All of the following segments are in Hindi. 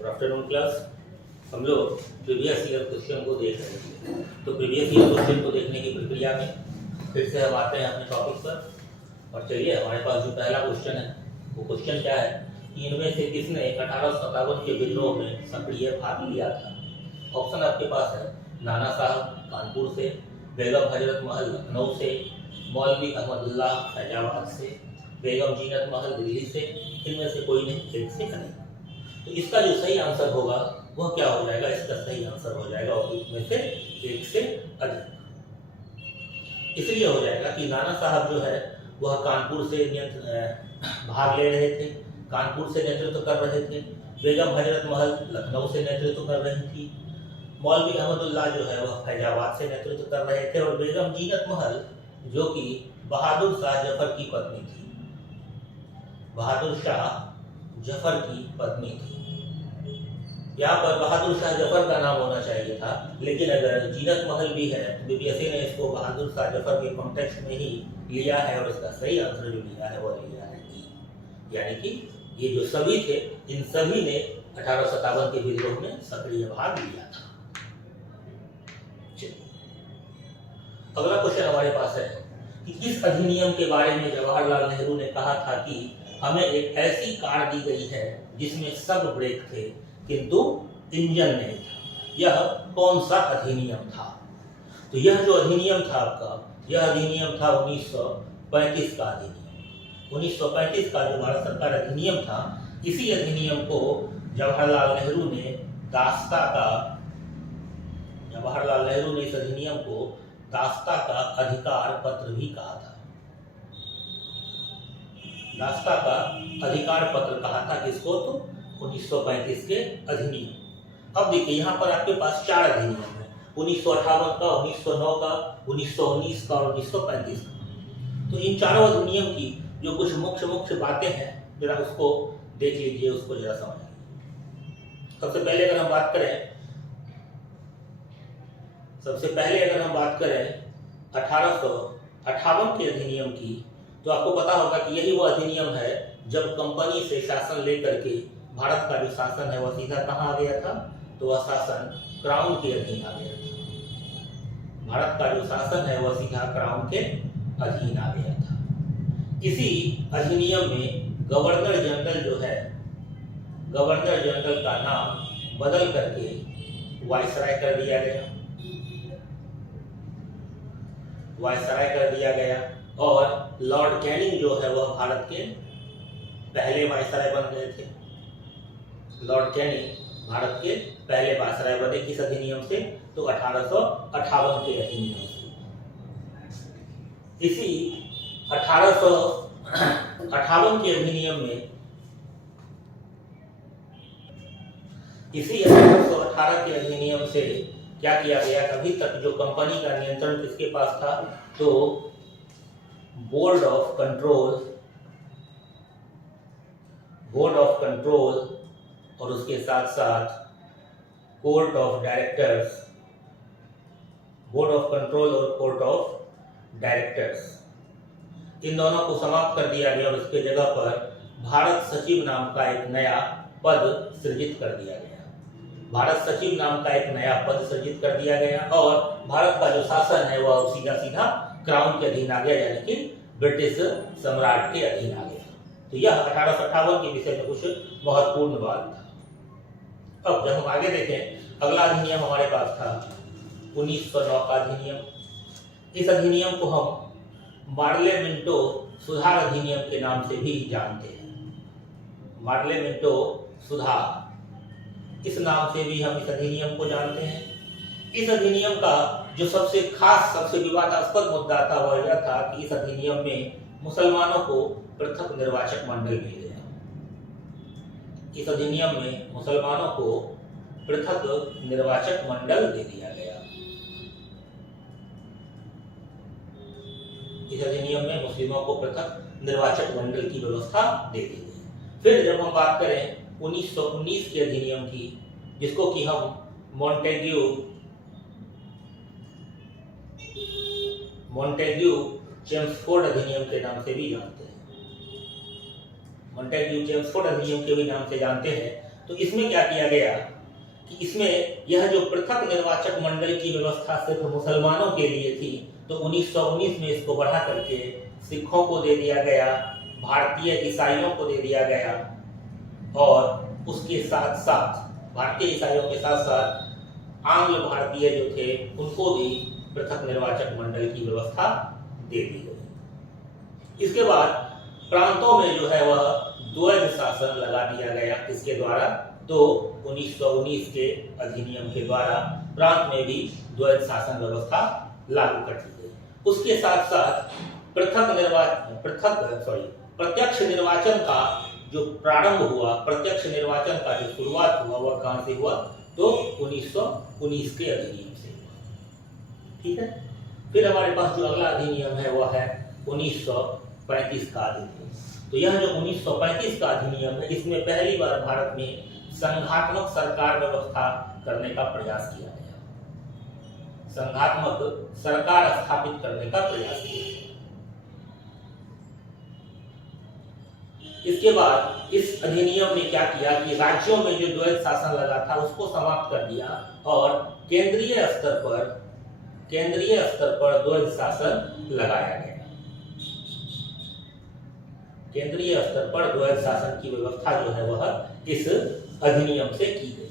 Good afternoon class. हम लोग प्रीवियस ईयर क्वेश्चन को देख रहे थे। तो प्रीवियस ईयर क्वेश्चन को देखने की प्रक्रिया में फिर से हम आते हैं अपने टॉपिक पर। और चलिए, हमारे पास जो पहला क्वेश्चन है वो क्वेश्चन क्या है कि इनमें से किसने 1857 के विद्रोह में सक्रिय भाग लिया था। ऑप्शन आपके पास है नाना साहब कानपुर से, बेगम हजरत महल लखनऊ से, मौलवी अहमदुल्लाह फैजाबाद से, बेगम जीनत महल दिल्ली से। इनमें से कोई नहीं, एक से नहीं। तो इसका जो सही आंसर होगा वह क्या हो जाएगा? इसका सही आंसर हो जाएगा में से एक से अधिक। इसलिए हो जाएगा कि नाना साहब जो है वह कानपुर से भाग ले रहे थे, कानपुर से नेतृत्व कर रहे थे। बेगम हजरत महल लखनऊ से नेतृत्व कर रही थी। मौलवी अहमदुल्लाह जो है वह फैजाबाद से नेतृत्व कर रहे थे। और बेगम जीनत महल जो कि बहादुर शाह जफर की पत्नी थी, बहादुर शाह जफर की पत्नी थी। यहाँ पर बहादुर शाह जफर का नाम होना चाहिए था, लेकिन अगर जीनत महल भी है तो बीबीएसई ने इसको बहादुर शाह जफर के कॉन्टेक्स्ट में ही लिया है और इसका सही आंसर जो लिया है वह लिया है ई। यानी कि ये जो सभी थे, इन सभी ने 1857 के विद्रोह में सक्रिय भाग लिया था। अगला क्वेश्चन हमारे पास है कि किस अधिनियम के बारे में जवाहरलाल नेहरू ने कहा था कि हमें एक ऐसी कार दी गई है जिसमें सब ब्रेक थे किंतु इंजन नहीं था। यह कौन सा अधिनियम था? तो यह जो अधिनियम था आपका, यह अधिनियम था 1935 का अधिनियम। 1935 का जो भारत सरकार अधिनियम था, इसी अधिनियम को जवाहरलाल नेहरू ने इस अधिनियम को दास्ता का अधिकार पत्र भी कहा था। दास्ता का अधिकार पत्र कहा था किसको? तो 1935 के अधिनियम। अब देखिए, यहाँ पर आपके पास 4 अधिनियम है, 1958 का, 1909 का, 1919 का और 1935 का। तो इन चारों अधिनियम की जो कुछ मुख्य बातें हैं, जरा उसको देख लीजिए, उसको जरा समझिए। सबसे पहले अगर हम बात करें 1858 के अधिनियम की, तो आपको पता होगा कि यही वो अधिनियम है जब कंपनी से शासन लेकर के भारत का जो शासन है वह सीधा कहाँ आ गया था? तो वह शासन क्राउन के अधीन आ गया था। भारत का जो शासन है वह सीधा क्राउन के अधीन आ गया था। इसी अधिनियम में गवर्नर जनरल जो है, गवर्नर जनरल का नाम बदल करके वायसराय कर दिया गया। और लॉर्ड कैनिंग जो है वह भारत के पहले वायसराय बन गए थे। लॉर्ड कैनिंग भारत के पहले वायसराय बने किस अधिनियम से? तो 1858 के अधिनियम से। इसी 1858 के अधिनियम में, इसी 1818 के अधिनियम से क्या किया गया? अभी तक जो कंपनी का नियंत्रण किसके पास था? तो बोर्ड ऑफ कंट्रोल और उसके साथ साथ court of directors, board of control और कोर्ट ऑफ डायरेक्टर्स, इन दोनों को समाप्त कर दिया गया और उसके जगह पर भारत सचिव नाम का एक नया पद सृजित कर दिया गया। भारत सचिव नाम का एक नया पद सृजित कर दिया गया और भारत का जो शासन है वह सीधा क्राउन के अधीन आ गया, यानी कि ब्रिटिश सम्राट के अधीन आ गया। तो यह 1858 के विषय में कुछ महत्वपूर्ण बात था। अब जब हम आगे देखें, अगला अधिनियम हमारे पास था 1909 का अधिनियम। इस अधिनियम को हम मार्ले मिंटो सुधार अधिनियम के नाम से भी जानते हैं। मार्ले मिंटो सुधार, इस नाम से भी हम इस अधिनियम को जानते हैं। इस अधिनियम का जो सबसे खास, सबसे विवादास्पद मुद्दा था वह यह था कि इस अधिनियम में मुसलमानों को पृथक निर्वाचक मंडल मिल गया। इस अधिनियम में मुसलमानों को पृथक निर्वाचक मंडल दे दिया गया। इस अधिनियम में मुस्लिमों को पृथक निर्वाचक मंडल की व्यवस्था दे दी गई। फिर जब हम बात करें 1919 के अधिनियम की, जिसको कि हम मॉन्टेग्यू चेम्सफोर्ड अधिनियम के नाम से भी जानते हैं। मॉन्टेग्यू चेम्सफोर्ड अधिनियम के भी नाम से जानते हैं। तो इसमें क्या किया गया कि इसमें यह जो पृथक निर्वाचक मंडल की व्यवस्था सिर्फ मुसलमानों के लिए थी, तो 1919 में इसको बढ़ा करके सिखों को दे दिया गया, भारतीय ईसाइयों को दे दिया गया, और उसके साथ साथ भारतीय ईसाइयों के साथ साथ आंग्ल भारतीय जो थे उनको भी पृथक निर्वाचक मंडल की व्यवस्था दे दी गई। इसके बाद प्रांतों में जो है वह द्वैध शासन लगा दिया गया। किसके द्वारा? तो 1919 के अधिनियम के द्वारा प्रांत में भी द्वैध शासन व्यवस्था लागू कर दी गई। उसके साथ साथ प्रत्यक्ष निर्वाचन का जो प्रारंभ हुआ, प्रत्यक्ष निर्वाचन का जो शुरुआत हुआ वह कहां से हुआ? तो 1919 के अधिनियम से हुआ। ठीक है। फिर हमारे पास जो अगला अधिनियम है वह है 1935 का अधिनियम। तो यह जो 1935 का अधिनियम है, इसमें पहली बार भारत में संघात्मक सरकार व्यवस्था करने का प्रयास किया गया। संघात्मक सरकार स्थापित करने का प्रयास किया गया। इसके बाद इस अधिनियम ने क्या किया कि राज्यों में जो द्वैध शासन लगा था उसको समाप्त कर दिया और केंद्रीय स्तर पर द्वैध शासन लगाया गया। केंद्रीय स्तर पर द्वैध शासन की व्यवस्था जो है वह इस अधिनियम से की गई।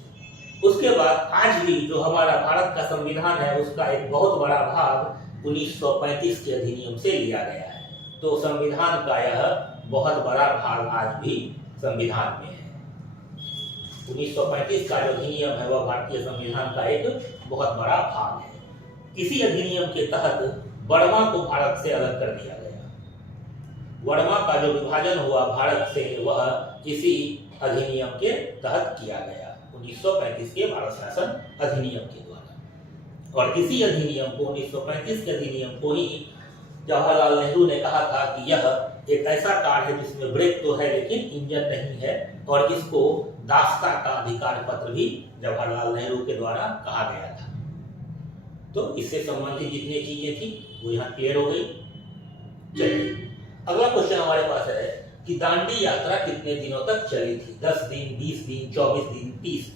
उसके बाद आज भी जो हमारा भारत का संविधान है उसका एक बहुत बड़ा भाग 1935 के अधिनियम से लिया गया है। तो संविधान का यह बहुत बड़ा भाग आज भी संविधान में है। 1935 का जो अधिनियम है वह भारतीय संविधान का एक बहुत बड़ा भाग है। इसी अधिनियम के तहत बर्मा को भारत से अलग कर दिया गया। बर्मा का जो विभाजन हुआ भारत से वह इसी अधिनियम के तहत किया गया, 1935 के भारत शासन अधिनियम के द्वारा। और इसी अधिनियम को 1935 के अधिनियम को ही जवाहरलाल नेहरू ने कहा था कि यह एक ऐसा कार है जिसमें ब्रेक तो है लेकिन इंजन नहीं है, और इसको दास्ता का अधिकार पत्र भी जवाहरलाल नेहरू के द्वारा कहा गया था। तो इससे संबंधित जितनी चीजें थी वो यहाँ क्लियर हो गई। चलिए अगला क्वेश्चन हमारे पास है कि दांडी यात्रा कितने दिनों तक चली थी? 10 दिन, 20 दिन, 24 दिन, 30 दिन।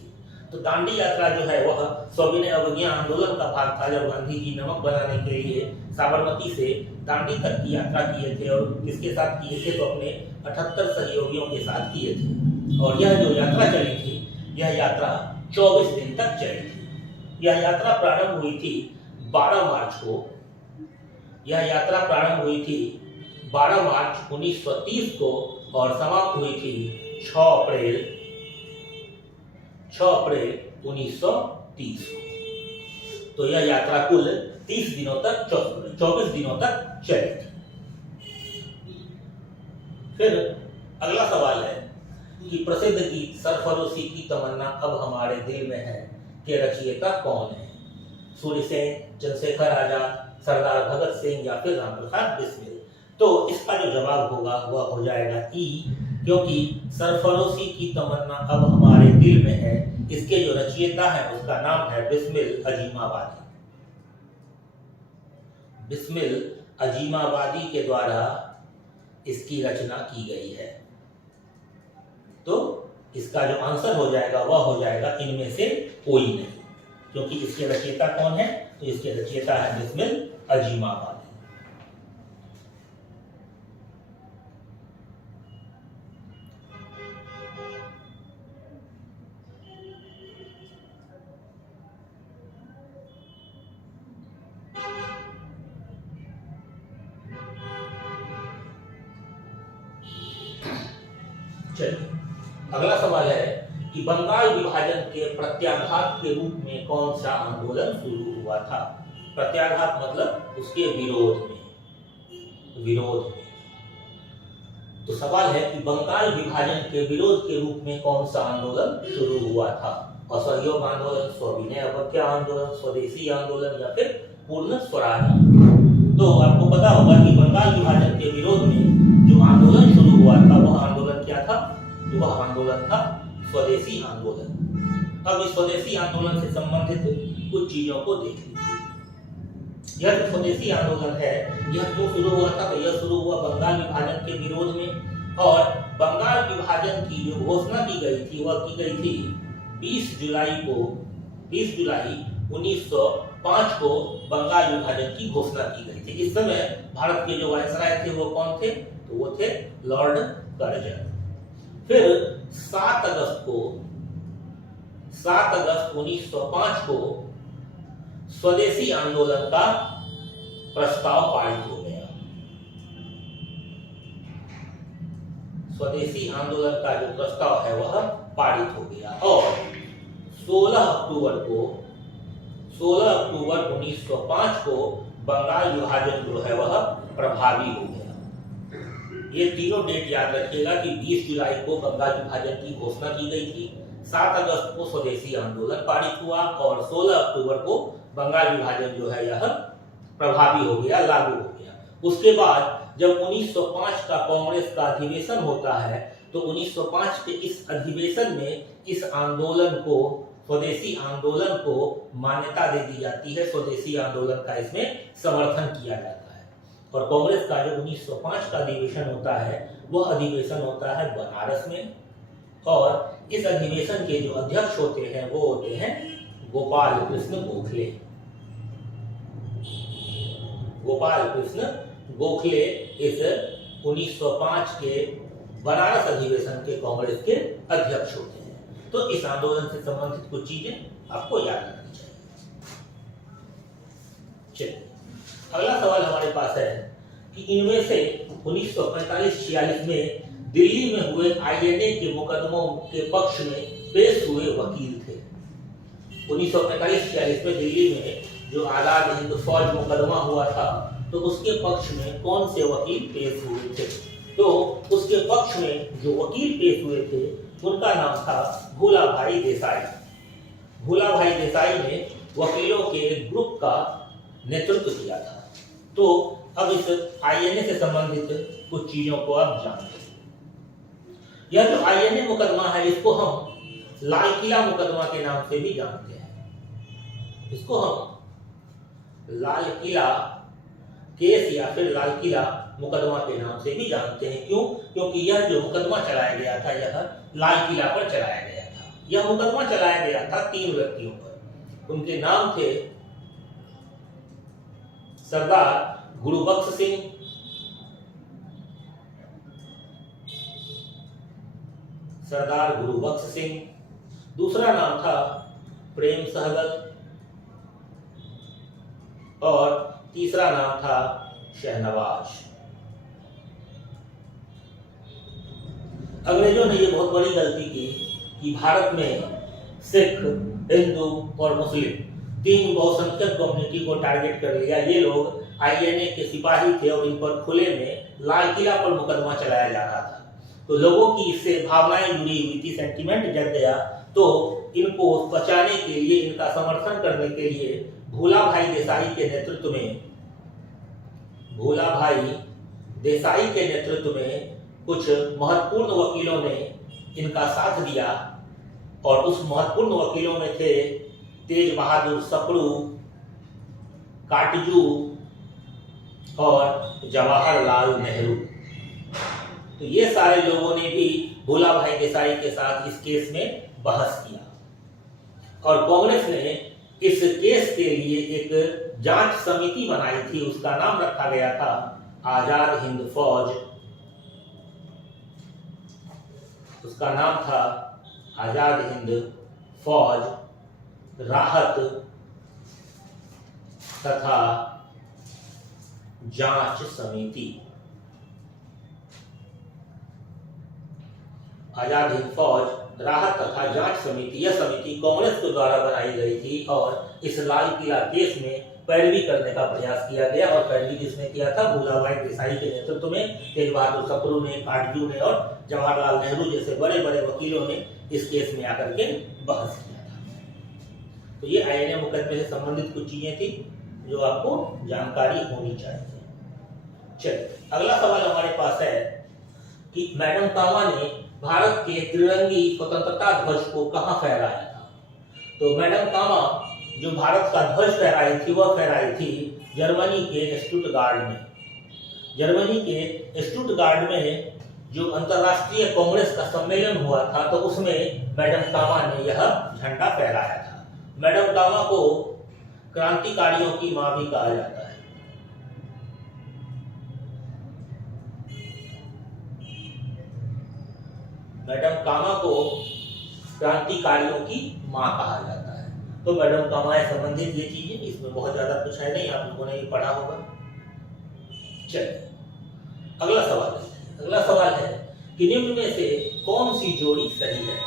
तो दांडी यात्रा जो है वह सविनय अवज्ञा आंदोलन का भाग था, जब गांधी जी नमक बनाने के लिए साबरमती से दांडी तक की यात्रा किए थे, और किसके साथ किए थे? तो अपने 78 सहयोगियों के साथ किए थे। और यह जो यात्रा चली थी यह यात्रा 24 दिन तक चली थी। यह यात्रा प्रारंभ हुई थी 12 मार्च को। यह यात्रा प्रारंभ हुई थी 12 मार्च 1930 को और समाप्त हुई थी 6 अप्रैल 1930 को। तो यह यात्रा कुल 24 दिनों तक चली थी। फिर अगला सवाल है कि प्रसिद्ध गीत सरफरोशी की तमन्ना अब हमारे दिल में है के रचयिता कौन है? सूर्यसेन, चंद्रशेखर आजाद, सरदार भगत सिंह या फिर रामप्रसाद बिस्मिल? तो इसका जो जवाब होगा वह हो जाएगा ई, क्योंकि सरफरोशी की तमन्ना अब हमारे दिल में है, इसके जो रचयिता है उसका नाम है बिस्मिल अजीमाबादी। बिस्मिल अजीमाबादी के द्वारा इसकी रचना की गई है। तो इसका जो आंसर हो जाएगा वह हो जाएगा इनमें से कोई नहीं, क्योंकि इसके रचयिता कौन है? तो इसके रचयिता है बिस्मिल अजीमाबादी। चलिए अगला सवाल है कि बंगाल विभाजन के प्रत्याघात के रूप में कौन सा आंदोलन शुरू हुआ था? प्रत्याघात मतलब उसके विरोध में। तो सवाल है कि बंगाल विभाजन के विरोध के रूप में कौन सा आंदोलन शुरू हुआ था? असहयोग आंदोलन, सविनय अवज्ञा आंदोलन, स्वदेशी आंदोलन या फिर पूर्ण स्वराज आंदोलन? तो आपको पता होगा कि बंगाल विभाजन के विरोध में जो आंदोलन शुरू हुआ था वह आंदोलन क्या था? तो वह आंदोलन था स्वदेशी आंदोलन। अब इस स्वदेशी आंदोलन से संबंधित कुछ चीजों को देख लीजिए। यह जो स्वदेशी आंदोलन है यह क्यों शुरू हुआ था? तो यह शुरू हुआ बंगाल विभाजन के विरोध में, और बंगाल विभाजन की जो घोषणा की गई थी वह की गई थी 20 जुलाई 1905 को बंगाल विभाजन की घोषणा की गई थी। इस समय भारत के जो वायसराय थे वो कौन थे? तो वो थे लॉर्ड कर्जन। फिर 7 अगस्त 1905 को स्वदेशी आंदोलन का प्रस्ताव पारित हो गया। स्वदेशी आंदोलन का जो प्रस्ताव है वह पारित हो गया और 16 अक्टूबर 1905 को बंगाल विभाजन जो है वह प्रभावी हो गया। ये तीनों डेट याद रखिएगा कि 20 जुलाई को बंगाल विभाजन की घोषणा की गई थी, 7 अगस्त को स्वदेशी आंदोलन पारित हुआ और 16 अक्टूबर को बंगाल विभाजन जो है यह प्रभावी हो गया, लागू हो गया। उसके बाद जब 1905 का कांग्रेस का अधिवेशन होता है तो 1905 के इस अधिवेशन में इस आंदोलन को, स्वदेशी आंदोलन को मान्यता दे दी जाती है। स्वदेशी आंदोलन का इसमें समर्थन किया जाता है और कांग्रेस का जो 1905 का अधिवेशन होता है वह अधिवेशन होता है बनारस में और इस अधिवेशन के जो अध्यक्ष होते हैं वो होते हैं गोपाल कृष्ण गोखले। गोपाल कृष्ण गोखले इस 1905 के बनारस अधिवेशन के कांग्रेस के अध्यक्ष होते हैं। तो इस आंदोलन से संबंधित कुछ चीजें आपको याद रखनी चाहिए। चलिए अगला सवाल हमारे पास है कि इनमें से 1945-46 में दिल्ली में हुए आईएनए के मुकदमों के पक्ष में पेश हुए वकील थे। 1945-46 में दिल्ली में जो आजाद हिंद फौज मुकदमा हुआ था तो उसके पक्ष में कौन से वकील पेश हुए थे? तो उसके पक्ष में जो वकील पेश हुए थे उनका नाम था भूलाभाई देसाई। भूलाभाई देसाई ने वकीलों के एक ग्रुप का नेतृत्व किया था। तो अब इस आईएनए से संबंधित कुछ चीजों को आप जानते हैं। यह जो आईएनए मुकदमा है इसको हम लाल किला मुकदमा के नाम से भी जानते हैं। इसको हम लाल किला केस या फिर लाल किला मुकदमा के नाम से भी जानते हैं। क्यों? क्योंकि यह जो मुकदमा चलाया गया था यह लाल किला पर चलाया गया था। यह मुकदमा चलाया गया था 3 व्यक्तियों पर। उनके नाम थे सरदार गुरुबख्श सिंह, दूसरा नाम था प्रेम सहगल और तीसरा नाम था शहनवाज। अंग्रेजों ने यह बहुत बड़ी गलती की कि भारत में सिख, हिंदू और मुस्लिम 3 बहुसंख्यक कम्युनिटी को टारगेट कर लिया। ये लोग आईएनए के सिपाही थे और इन पर खुले में लाल किला पर मुकदमा चलाया जा रहा था। तो लोगों की इससे भावनाएं जुड़ी हुई थी, सेंटिमेंट जग गया। तो इनको बचाने के लिए, इनका समर्थन करने के लिए भूलाभाई देसाई के नेतृत्व में कुछ महत्वपूर्ण वकीलों ने इनका साथ दिया और उस महत्वपूर्ण वकीलों में थे तेज बहादुर सप्रू, काटजू और जवाहरलाल नेहरू। तो ये सारे लोगों ने भी भूलाभाई देसाई के साथ इस केस में बहस किया और कांग्रेस ने इस केस के लिए एक जांच समिति बनाई थी। उसका नाम रखा गया था आजाद हिंद फौज। उसका नाम था आजाद हिंद फौज राहत तथा जांच समिति। आजाद हिंद फौज राहत तथा जांच समिति, यह समिति कांग्रेस के द्वारा बनाई गई थी और इस लाल किला केस में पैरवी करने का प्रयास किया गया। और पैरवी किसने किया था? भूलाभाई देसाई के नेतृत्व में तेज बहादुर सप्रू ने, काटजू ने और जवाहरलाल नेहरू जैसे बड़े बड़े वकीलों ने इस केस में आकर के बहस किया था। तो ये आईएनए मुकदमे से संबंधित कुछ चीजें थी जो आपको जानकारी होनी चाहिए। चलिए अगला सवाल हमारे पास है कि मैडम कामा ने भारत के त्रिरंगी स्वतंत्रता ध्वज को कहां फहराया था? तो मैडम कामा जो भारत का ध्वज फहराई थी वह फहराई थी जर्मनी के स्टुटगार्ड में। जर्मनी के स्टुटगार्ड में जो अंतर्राष्ट्रीय कांग्रेस का सम्मेलन हुआ था तो उसमें मैडम कामा ने यह झंडा फहराया था। मैडम कामा को क्रांतिकारियों की मां भी कहा जाता है। मैडम कामा को क्रांतिकारियों की मां कहा जाता है। तो मैडम कामा से संबंधित ये चीजें, इसमें बहुत ज्यादा कुछ है नहीं, आप लोगों ने ये पढ़ा होगा। चलिए अगला सवाल है कि निम्न में से कौन सी जोड़ी सही है?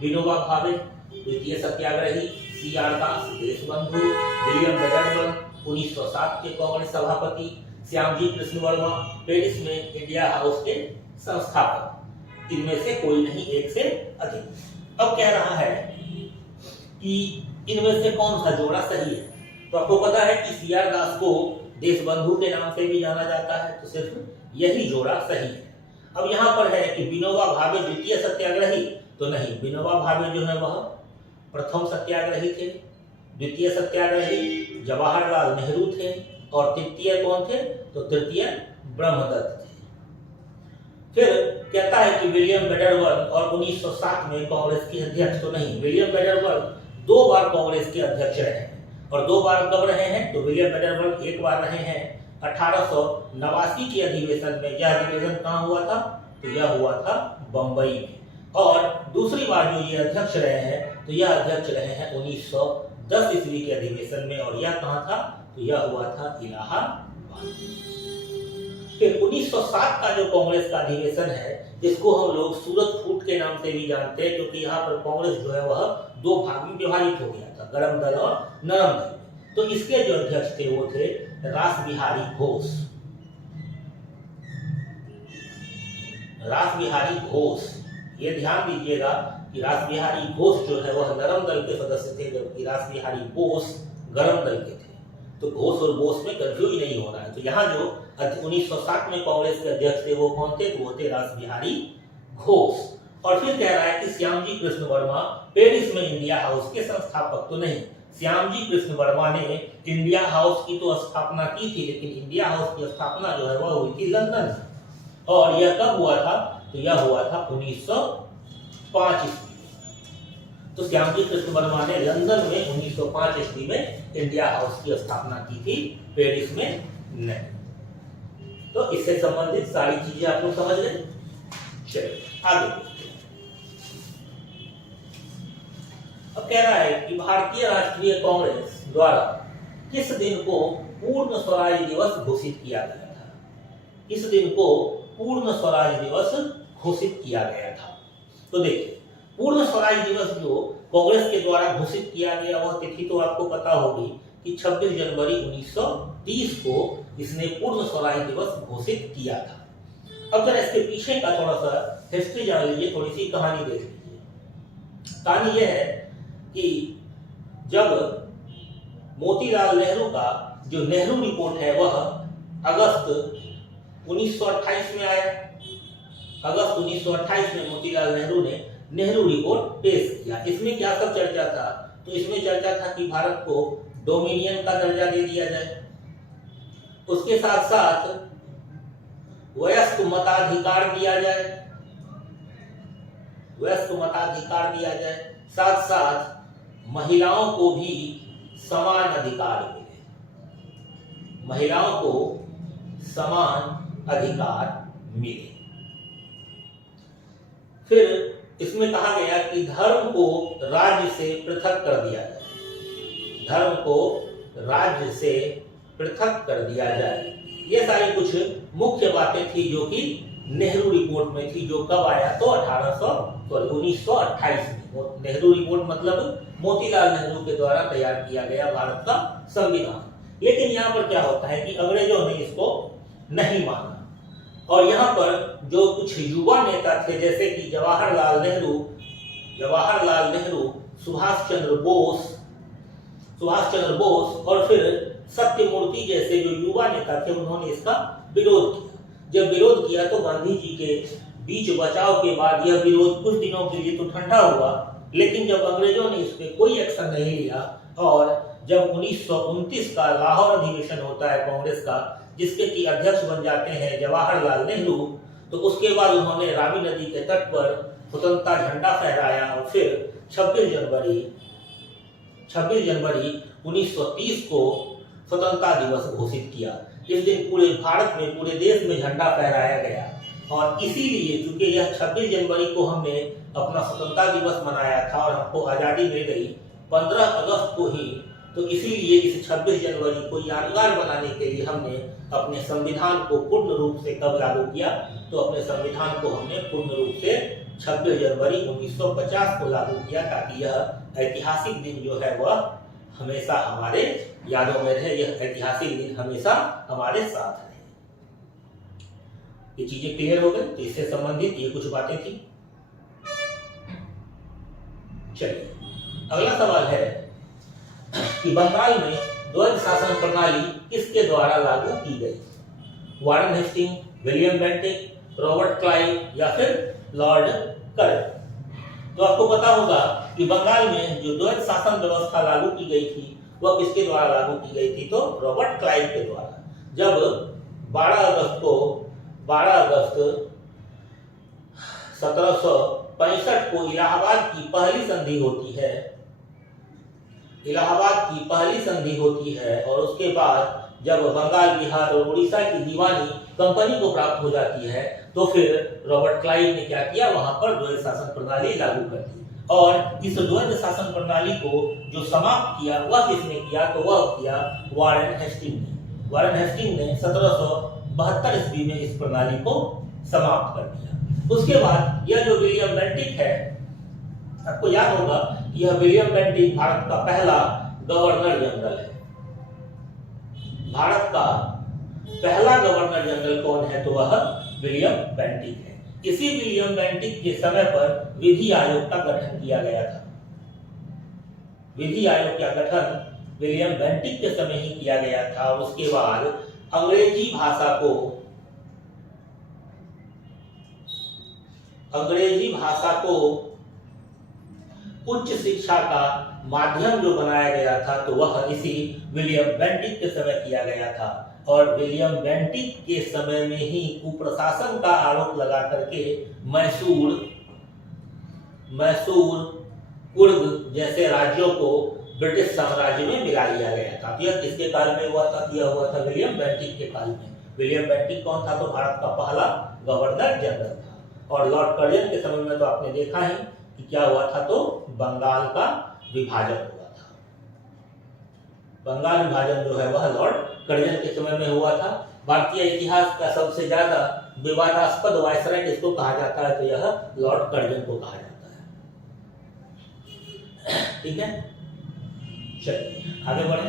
विनोबा भावे द्वितीय सत्याग्रही, सी.आर. दास देशबंधु, विलियम बेडरबर्न 1907 के कांग्रेस सभापति, श्यामजी कृष्ण वर्मा पेरिस में इंडिया हाउस के संस्थापक। इनमें से कोई नहीं, एक से अधिक। अब कह रहा है कि इनमें से कौन सा जोड़ा सही है। तो आपको पता है कि सी.आर. दास को देशबंधु के नाम से भी जाना जाता है, तो सिर्फ यही जोड़ा सही है। अब यहाँ पर है कि विनोबा भावे द्वितीय सत्याग्रही, तो नहीं, विनोबा भावे जो है वह प्रथम सत्याग्रही थे। द्वितीय सत्याग्रही जवाहरलाल नेहरू थे और तृतीय कौन थे? तो तृतीय ब्रह्मदत्त थे। फिर कहता है कि विलियम बेडरबर्न और 1907 में कांग्रेस के अध्यक्ष, तो नहीं, विलियम बेडरबर्न 2 बार कांग्रेस के अध्यक्ष रहे हैं। और 2 बार कब रहे हैं? तो विलियम बेडरबर्न 1 बार रहे हैं 1889 के अधिवेशन में। यह अधिवेशन कहाँ हुआ था? तो यह हुआ था बंबई में। और दूसरी बार जो ये अध्यक्ष रहे हैं, तो यह अध्यक्ष रहे हैं 1910 ईस्वी के अधिवेशन में। और यह कहाँ था? तो यह हुआ था इलाहाबाद। फिर 1907 का जो कांग्रेस का अधिवेशन है, जिसको हम लोग सूरत फूट के नाम से भी जानते हैं, क्योंकि यहाँ पर कांग्रेस जो है वह 2 भाग में विभाजित हो गया था, गर्म दल और नरम दल। तो इसके जो अध्यक्ष थे वो थे रासबिहारी घोष। रासबिहारी घोष, ये ध्यान दीजिएगा कि रासबिहारी घोष जो है वह नरम दल के सदस्य थे, जबकि रासबिहारी बोस गरम दल के थे। तो घोष और बोस में कंफ्यूज नहीं होना है। तो यहाँ जो 1907 में कांग्रेस के अध्यक्ष थे वो कौन थे? तो वो थे रासबिहारी घोष। और फिर कह रहा है कि श्यामजी कृष्ण वर्मा पेरिस में इंडिया हाउस के संस्थापक, तो नहीं, श्यामजी कृष्ण वर्मा ने इंडिया हाउस की तो स्थापना की थी, लेकिन इंडिया हाउस की स्थापना जो है वह हुई थी लंदन में। और यह कब हुआ था? तो यह हुआ था 1905 ईस्वी में। तो श्यामजी कृष्ण वर्मा ने लंदन में 1905 ईस्वी में इंडिया हाउस की स्थापना की थी, पेरिस में नहीं। तो इससे संबंधित सारी चीजें आप लोग समझ गए। चलिए आगे देखते हैं। अब कह रहा है कि भारतीय राष्ट्रीय कांग्रेस द्वारा किस दिन को पूर्ण स्वराज दिवस घोषित किया गया था? किस दिन को पूर्ण स्वराज दिवस घोषित किया गया था? तो देखिए, पूर्ण स्वराज दिवस जो कांग्रेस के द्वारा घोषित किया गया वह तिथि तो आपको पता होगी कि 26 जनवरी 1930 को इसने पूर्ण स्वराज दिवस घोषित किया था। अब जरा इसके पीछे का थोड़ा सा हिस्ट्री जान लीजिए, थोड़ी सी कहानी देख लीजिए। कहानी यह है कि जब मोतीलाल नेहरू का जो नेहरू रिपोर्ट है वह अगस्त 1928 में आया। अगस्त 1928 में मोतीलाल नेहरू ने नेहरू रिपोर्ट पेश किया। इसमें क्या सब चर्चा था? तो इसमें चर्चा था कि भारत को डोमिनियन का दर्जा दे दिया जाए, उसके साथ साथ वयस्क मताधिकार दिया जाए, वयस्क मताधिकार दिया जाए, साथ साथ महिलाओं को भी समान अधिकार मिले, महिलाओं को समान अधिकार मिले। फिर इसमें कहा गया कि धर्म को राज्य से पृथक कर दिया जाए, धर्म को राज्य से पृथक कर दिया जाए। ये सारी कुछ मुख्य बातें थी जो कि नेहरू रिपोर्ट में थी, जो कब आया? तो 1928 में। नेहरू रिपोर्ट मतलब मोतीलाल नेहरू के द्वारा तैयार किया गया भारत का संविधान। लेकिन यहाँ पर क्या होता है कि अंग्रेजों ने इसको नहीं माना, और यहाँ पर जो कुछ युवा नेता थे जैसे कि जवाहरलाल नेहरू, सुभाष चंद्र बोस और फिर सत्यमूर्ति जैसे जो युवा नेता थे, उन्होंने इसका विरोध किया। जब विरोध किया तो गांधी जी के बीच बचाव के बाद यह विरोध कुछ दिनों के लिए तो ठंडा हुआ, लेकिन जब अंग्रेजों ने इस पे कोई एक्शन नहीं लिया और जब 1929 का लाहौर अधिवेशन होता है कांग्रेस का, जिसके की अध्यक्ष बन जाते हैं जवाहरलाल नेहरू, तो उसके बाद उन्होंने रावी नदी के तट पर स्वतंत्रता झंडा फहराया और फिर 26 जनवरी 1930 को स्वतंत्रता दिवस घोषित किया। इस दिन पूरे भारत में, पूरे देश में झंडा फहराया गया और इसीलिए चूंकि यह 26 जनवरी को हमने अपना स्वतंत्रता दिवस मनाया था और हमको आज़ादी मिल गई 15 अगस्त को ही, तो इसीलिए इस 26 जनवरी को यादगार बनाने के लिए हमने अपने संविधान को पूर्ण रूप से कब लागू किया, तो अपने संविधान को हमने पूर्ण रूप से 26 जनवरी 1950 को लागू किया, ताकि यह ऐतिहासिक दिन जो है वह हमेशा हमारे यादों में रहे, यह ऐतिहासिक दिन हमेशा हमारे साथ रहे। ये चीजें क्लियर हो गई। तो इससे संबंधित ये कुछ बातें थी। चलिए अगला सवाल है कि बंगाल में द्वैध शासन प्रणाली किसके द्वारा लागू की गई? Warren Hastings, William Bentinck, Robert Clive या फिर लॉर्ड कर्जन? तो आपको पता होगा कि बंगाल में जो द्वैध शासन व्यवस्था लागू की गई थी वह किसके द्वारा लागू की गई थी? तो रॉबर्ट क्लाइव के द्वारा। जब 12 अगस्त 1765 को इलाहाबाद की पहली संधि होती है और उसके बाद जब बंगाल, बिहार और उड़ीसा की दीवानी कंपनी को प्राप्त हो जाती है, तो फिर रॉबर्ट क्लाइव ने क्या किया, वहां पर द्वैध शासन प्रणाली लागू कर दी। और इस द्वैध शासन प्रणाली को जो समाप्त किया वह किसने किया? तो वह किया वारेन हेस्टिंग ने। वारेन हेस्टिंग ने 1772 ईस्वी में इस प्रणाली को समाप्त कर दिया। उसके बाद यह जो विलियम बेंटिक है, आपको याद होगा कि यह विलियम बेंटिक भारत का पहला गवर्नर जनरल है। भारत का पहला गवर्नर जनरल कौन है? तो वह विलियम बेंटिक है। इसी विलियम बेंटिक के समय पर विधि आयोग का गठन किया गया था। विधि आयोग का गठन विलियम बेंटिक के समय ही किया गया था। उसके बाद अंग्रेजी भाषा को उच्च शिक्षा का माध्यम जो बनाया गया था, तो वह इसी विलियम बेंटिक के समय किया गया था। और विलियम बेंटिक के समय में ही कुप्रशासन का आरोप लगा करके मैसूर, कुर्ग जैसे राज्यों को ब्रिटिश साम्राज्य में मिला लिया गया था। यह किसके काल में हुआ था? यह हुआ था विलियम बेंटिक के काल में। विलियम बेंटिक कौन था? तो भारत का पहला गवर्नर जनरल था। और लॉर्ड कर्जन के समय में तो आपने देखा है कि क्या हुआ था, तो बंगाल का विभाजन हुआ था। बंगाल विभाजन जो है वह लॉर्ड कर्जन के समय में हुआ था। भारतीय इतिहास का सबसे ज्यादा विवादास्पद वायसराय किसको कहा जाता है? तो यह लॉर्ड कर्जन को कहा जाता है। ठीक है, चलिए आगे बढ़े।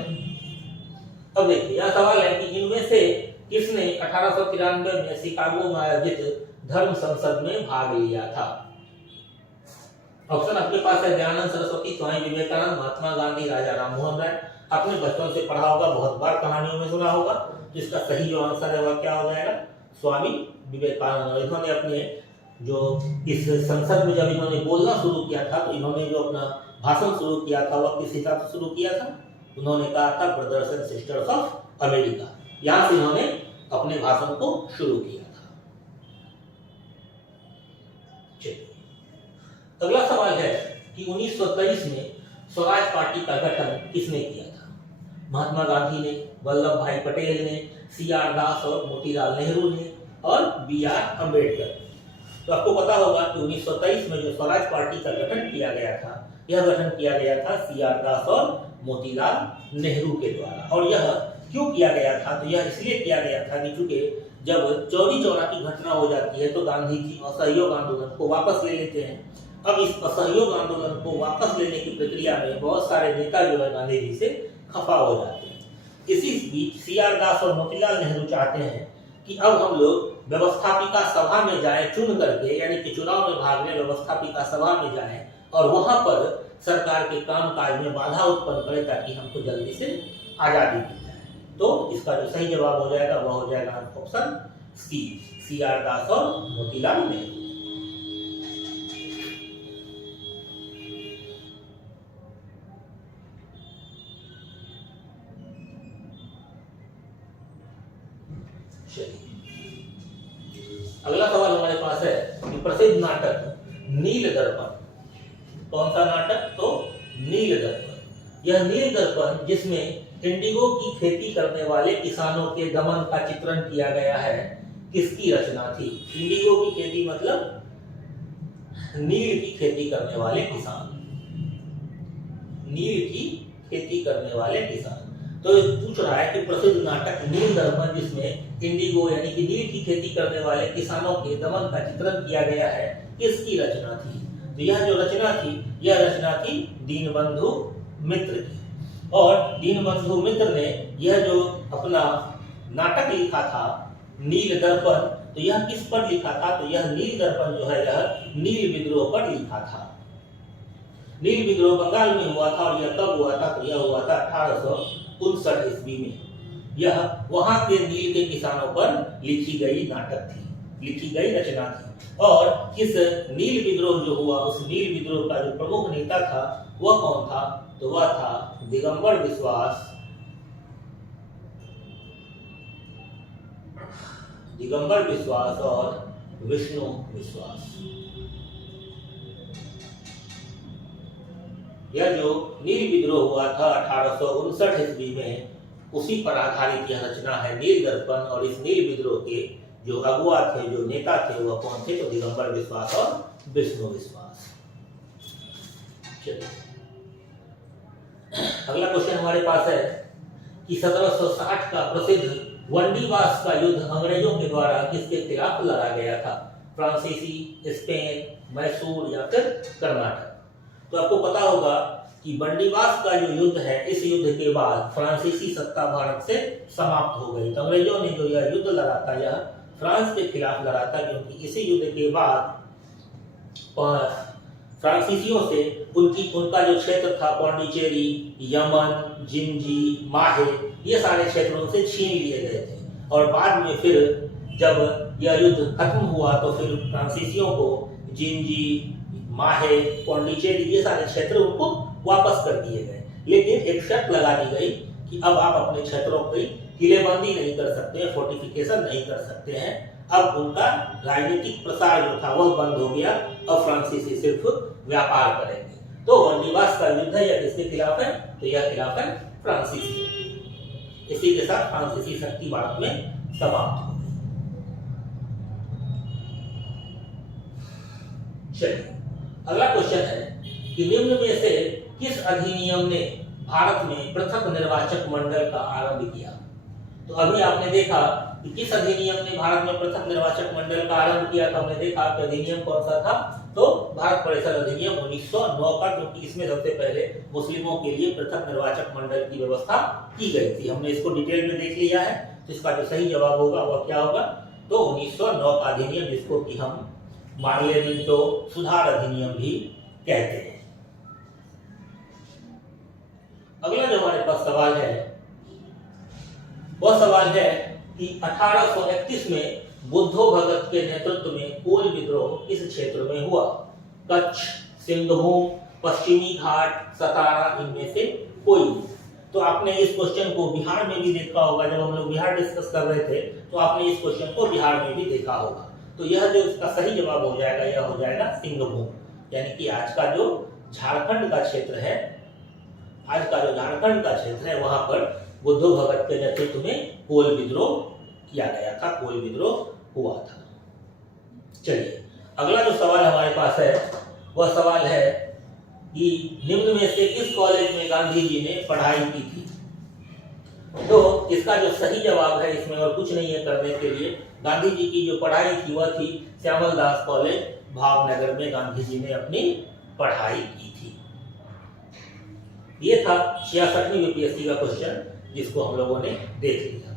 अब देखिए यह सवाल है कि इनमें से किसने 1893 में शिकागो में आयोजित धर्म संसद में भाग लिया था? ऑप्शन आपके पास है दयानंद सरस्वती, स्वामी विवेकानंद, महात्मा गांधी, राजा राममोहन राय। आपने बचपन से पढ़ा होगा, बहुत बार कहानियों में सुना होगा। जिसका सही जो आंसर है वह क्या हो जाएगा? स्वामी विवेकानंद। इन्होंने अपने जो इस संसद में जब इन्होंने बोलना शुरू किया था, तो इन्होंने जो अपना भाषण शुरू किया था वह किस हिसाब से शुरू किया था? उन्होंने कहा था brothers and sisters of America. यहां से इन्होंने अपने भाषण को शुरू किया था। अगला सवाल है कि 1923 में स्वराज पार्टी का गठन किसने किया था? महात्मा गांधी ने, वल्लभ भाई पटेल ने, CR दास और मोतीलाल नेहरू ने और BR अम्बेडकर। तो आपको पता होगा कि 1923 में जो स्वराज पार्टी का गठन किया गया था, यह गठन किया गया था CR दास और मोतीलाल नेहरू के द्वारा। और यह क्यों किया गया था? तो यह इसलिए किया गया था कि चूंकि जब चौरी चौरा की घटना हो जाती है तो गांधी जी असहयोग आंदोलन को वापस ले लेते हैं। अब इस असहयोग आंदोलन को वापस लेने की प्रक्रिया में बहुत सारे नेता जो है गांधी जी से खफा हो जाते हैं। इसी बीच CR दास और मोतीलाल नेहरू चाहते हैं कि अब हम लोग व्यवस्थापिका सभा में जाएं, चुन करके, यानी कि चुनाव में भाग लें, व्यवस्थापिका सभा में जाएं और वहां पर सरकार के कामकाज में बाधा उत्पन्न करें ताकि हमको जल्दी से आजादी मिल जाए। तो इसका जो सही जवाब हो जाएगा वह हो जाएगा ऑप्शन सी, CR दास और मोतीलाल नेहरू। अगला सवाल कि प्रसिद्ध नाटक नील दर्पण, कौन सा नाटक? तो नील दर्पण। यह नील दर्पण जिसमें इंडिगो की खेती करने वाले किसानों के दमन का चित्रण किया गया है, किसकी रचना थी? इंडिगो की खेती मतलब नील की खेती करने वाले किसान, नील की खेती करने वाले किसान। तो पूछ रहा है कि प्रसिद्ध नाटक नील दर्पण जिसमें इंडिगो यानी कि नील की खेती करने वाले किसानों के दमन का चित्रण किया गया है, किसकी रचना थी? तो यह जो रचना थी, यह रचना थी दीनबंधु मित्र की। और दीनबंधु मित्र ने यह जो अपना नाटक लिखा था नील दर्पण, तो यह किस पर लिखा था? तो यह नील दर्पण जो है यह नील विद्रोह पर लिखा था। नील विद्रोह बंगाल में हुआ था और यह कब हुआ था? तो यह हुआ था 1859 ईस्वी में। यह वहां के नील के किसानों पर लिखी गई नाटक थी, लिखी गई रचना थी। और इस नील विद्रोह जो हुआ, उस नील विद्रोह का जो प्रमुख नेता था वह कौन था? तो वह था दिगंबर विश्वास, दिगंबर विश्वास और विष्णु विश्वास। यह जो नील विद्रोह हुआ था 1859 ईस्वी में, उसी पर आधारित यह रचना है नील दर्पण। और इस नील विद्रोह के जो अगुआ थे, जो नेता थे, वह कौन थे? तो दिगंबर विश्वास और विष्णु विश्वास। चलिए अगला क्वेश्चन हमारे पास है कि 1760 का प्रसिद्ध वंडीवास का युद्ध अंग्रेजों के द्वारा किसके खिलाफ लड़ा गया था? फ्रांसीसी, स्पेन, मैसूर या फिर कर्नाटक? तो आपको पता होगा कि बंडीवास का जो युद्ध है, इस युद्ध के बाद फ्रांसीसी सत्ता भारत से समाप्त हो गई। तो अंग्रेजों ने जो यह युद्ध लड़ा था, यह फ्रांस के खिलाफ लड़ा था, क्योंकि इसी युद्ध के बाद फ्रांसीसियों से उनका जो क्षेत्र था, पौंडीचेरी, यमन, जिंजी, माहे, ये सारे क्षेत्र उनसे छीन लिए गए थे। और बाद में फिर जब यह युद्ध खत्म हुआ तो फिर फ्रांसीसियों को जिंजी, माहे, पौंडीचेरी, ये सारे क्षेत्र उनको वापस कर दिए गए। लेकिन एक शर्त लगा दी गई कि अब आप अपने क्षेत्रों की किलेबंदी नहीं कर सकते, फोर्टिफिकेशन नहीं कर सकते हैं। अब उनका राजनीतिक प्रसार जो था वह बंद हो गया। अब फ्रांसीसी सिर्फ व्यापार करेंगे। तो वंडीवास का युद्ध यह किसके खिलाफ है? तो यह खिलाफ है फ्रांसीसी। इसी के साथ फ्रांसीसी शक्ति भारत में समाप्त हो गई। चलिए अगला क्वेश्चन है कि निम्न में से किस अधिनियम ने भारत में पृथक निर्वाचक मंडल का आरंभ किया? तो अभी आपने देखा कि किस अधिनियम ने भारत में पृथक निर्वाचक मंडल का आरंभ किया। तो हमने देखा कि अधिनियम कौन सा था? तो भारत परिषद अधिनियम 1909 का, क्योंकि इसमें सबसे पहले मुस्लिमों के लिए पृथक निर्वाचक मंडल की व्यवस्था की गई थी। हमने इसको डिटेल में देख लिया है। तो इसका जो सही जवाब होगा वह क्या होगा? तो 1909 का अधिनियम, जिसको कि हम पार्लियामेंटो सुधार अधिनियम भी कहते हैं। अगला जो हमारे पास सवाल है वह सवाल है कि 1831 में बुद्धो भगत के नेतृत्व में कोल विद्रोह किस क्षेत्र में हुआ? कच्छ, सिंहभूम, पश्चिमी घाट, सतारा, इनमें से कोई? तो आपने इस क्वेश्चन को बिहार में भी देखा होगा। जब हम लोग बिहार डिस्कस कर रहे थे तो आपने इस क्वेश्चन को बिहार में भी देखा होगा। तो यह जो इसका सही जवाब हो जाएगा, यह हो जाएगा सिंहभूम, यानी कि आज का जो झारखंड का क्षेत्र है, आज का जो झारखंड का क्षेत्र है, वहां पर बुद्धो भगत के नेतृत्व में कोल विद्रोह किया गया था, कोल विद्रोह हुआ था। चलिए अगला जो सवाल हमारे पास है वह सवाल है कि निम्न में से किस कॉलेज में गांधी जी ने पढ़ाई की थी? तो इसका जो सही जवाब है, इसमें और कुछ नहीं है करने के लिए। गांधी जी की जो पढ़ाई थी वह थी श्यामल दास कॉलेज, भावनगर में गांधी जी ने अपनी पढ़ाई की थी। ये था 66वीं यूपीएससी का क्वेश्चन, जिसको हम लोगों ने देख लिया।